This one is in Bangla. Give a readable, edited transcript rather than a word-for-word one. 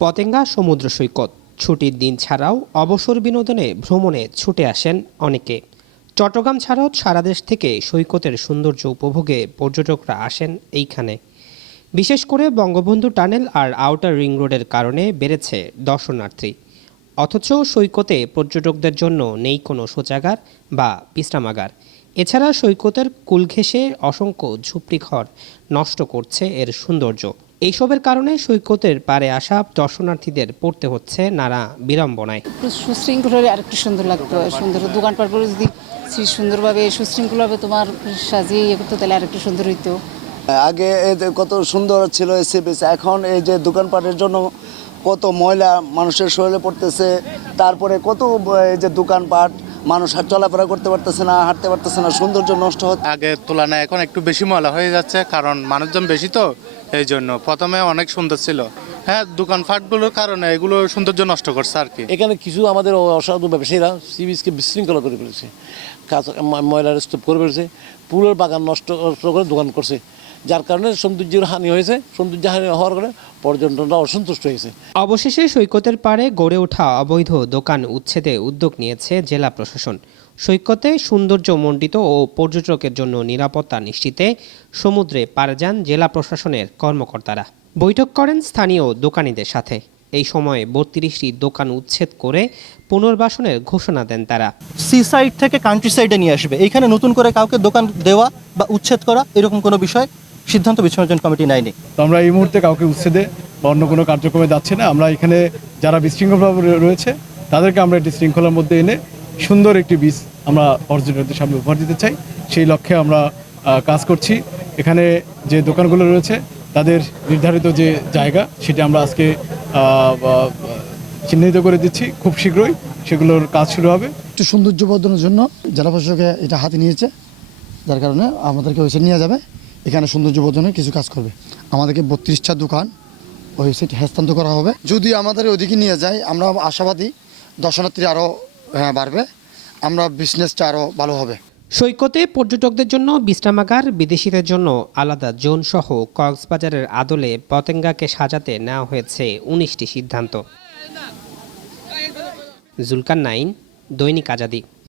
পতেঙ্গা সমুদ্র সৈকত ছুটির দিন ছাড়াও অবসর বিনোদনে ভ্রমণে ছুটে আসেন অনেকে। চট্টগ্রাম ছাড়াও সারা দেশ থেকে সৈকতের সৌন্দর্য উপভোগে পর্যটকরা আসেন এইখানে। বিশেষ করে বঙ্গবন্ধু টানেল আর আউটার রিং রোডের কারণে বেড়েছে দর্শনার্থী। অথচ সৈকতে পর্যটকদের জন্য নেই কোনো শৌচাগার বা বিশ্রামাগার। এছাড়া সৈকতের কূল ঘেঁষে অসংখ্য ঝুপড়িঘর নষ্ট করছে এর সৌন্দর্য। এইসবের কারণে সৈকতের পাড়ে আসা দর্শনার্থীদের পড়তে হচ্ছে নানা বিড়ম্বনায়। সুশৃঙ্খল হলে আরেকটু সুন্দর লাগতো, সুন্দর দোকানপাটগুলো যদি সুন্দরভাবে সুশৃঙ্খলভাবে তোমার সাজিয়ে ইয়ে করতো তাহলে আরেকটু সুন্দর হইতো। আগে এই যে কত সুন্দর ছিল এই সি বিচ, এখন এই যে দোকানপাটের জন্য কত ময়লা মানুষের শরীরে পড়তেছে, তারপরে কত এই যে দোকানপাট মানুষ চলাফেরা করতে পারতেছে না, হাঁটতে পারতেছে না, সৌন্দর্য নষ্ট হচ্ছে। আগের তুলনায় এখন একটু বেশি ময়লা হয়ে যাচ্ছে, কারণ মানুষজন বেশি তো, এই জন্য। প্রথমে অনেক সুন্দর ছিল, হ্যাঁ, দোকানপাটগুলোর কারণে এগুলো সৌন্দর্য নষ্ট করছে আর কি। এখানে কিছু আমাদের অসাধু ব্যবসায়ীরা সি বিচকে বিশৃঙ্খলা করে ফেলেছে, ময়লার স্তূপ করে ফেলেছে, ফুলের বাগান নষ্ট করে দোকান করছে, যার কারণে সৌন্দর্যের হানি হয়েছে। সৌন্দর্য হানি হওয়ার কারণে পর্যটনরা অসন্তুষ্ট হয়েছে। অবশেষে সৈকতের পাড়ে গড়ে ওঠা অবৈধ দোকান উচ্ছেদে উদ্যোগ নিয়েছে জেলা প্রশাসন। সৈকতে সৌন্দর্যমণ্ডিত ও পর্যটকের জন্য নিরাপত্তা নিশ্চিতে সমুদ্রে পাড়ে যান জেলা প্রশাসনের কর্মকর্তারা। বৈঠক করেন স্থানীয় দোকানীদের সাথে। এই সময়ে ৩২টি দোকান উচ্ছেদ করে পুনর্বাসনের ঘোষণা দেন তারা। সি সাইড থেকে কান্ট্রি সাইডে নিয়ে আসবে, এইখানে নতুন করে কাউকে দোকান দেওয়া বা উচ্ছেদ করা এরকম কোনো বিষয় সিদ্ধান্ত বিসর্জন কমিটি নেয়নি। তো আমরা এই মুহূর্তে কাউকে উচ্ছেদে বা অন্য কোনো কার্যক্রমে যাচ্ছি না। আমরা এখানে যারা বিশৃঙ্খলভাবে রয়েছে তাদেরকে আমরা একটি শৃঙ্খলার মধ্যে এনে সুন্দর একটি বীজ আমরা পর্যটকদের সামনে উপহার দিতে চাই। সেই লক্ষ্যে আমরা কাজ করছি। এখানে যে দোকানগুলো রয়েছে তাদের নির্ধারিত যে জায়গা সেটা আমরা আজকে চিহ্নিত করে দিচ্ছি। খুব শীঘ্রই সেগুলোর কাজ শুরু হবে। একটু সৌন্দর্য বর্ধনের জন্য জেলা প্রশাসকে এটা হাতে নিয়েছে, যার কারণে আমাদেরকে ওই সাইড নিয়ে যাবে, এখানে সৌন্দর্য বর্ধনের কিছু কাজ করবে। আমাদেরকে 32টা দোকান ওই সাইড হস্তান্তর করা হবে। যদি আমাদের ওদিকে নিয়ে যায় আমরা আশাবাদী দর্শনার্থী আরও বাড়বে, আমরা বিজনেসটা আরও ভালো হবে। সৈকতে পর্যটকদের জন্য বিশ্রামাগার, বিদেশিদের জন্য আলাদা জোন সহ কক্সবাজারের আদলে পতেঙ্গাকে সাজাতে নেওয়া হয়েছে 19টি সিদ্ধান্ত। জুলকার নাইন, দৈনিক আজাদী।